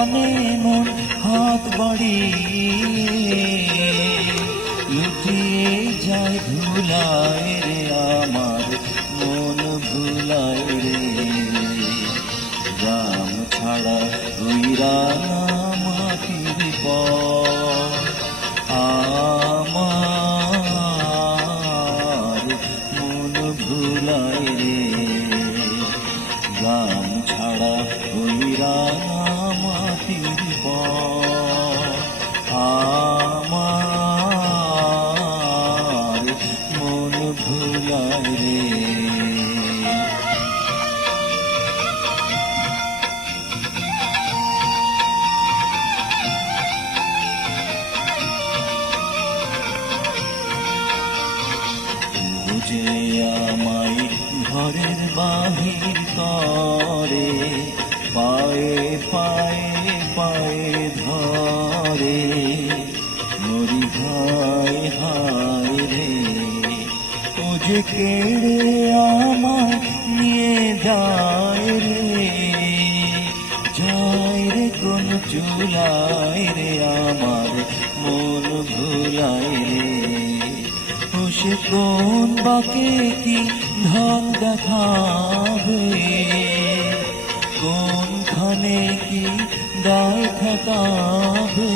টানে মন হাত বাড়িয়ে, লুটিয়ে যায় ধুলায় রে আমার মন ভুলায় রে। গ্রাম ছাড়া হইরা মাটির পর আমার মন ভুলায় রে। গ্রাম ছাড়া হইরা মাটির পর আমার মন ভুলায় রে। যে আমায় ঘরের বাহির করে, পায়ে পায়ে পায়ে ধরে, মরি হায় হায় রে। ও যে কেড়ে আমায় নিয়ে যায় রে, যায় রে কোন চুলায় রে আমার মন ভুলায় রে। সে কোন বাকে কি ঢং দেখাবে, কোনখানে কি গায়ে ঠেকাবে,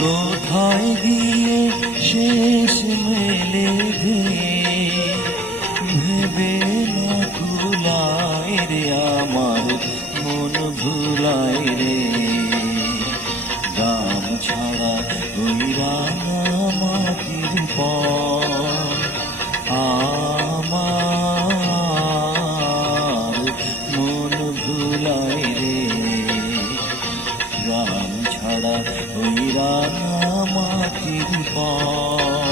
কোথায় গিয়ে শেষ মেলে ভেবে না ভুলায় রে আমার মন ভুলায় রে। গ্রাম ছাড়া হইরা মাটির পর আমার মন ভুলায় রে। গ্রাম ছাড়া হইরা মাটির পর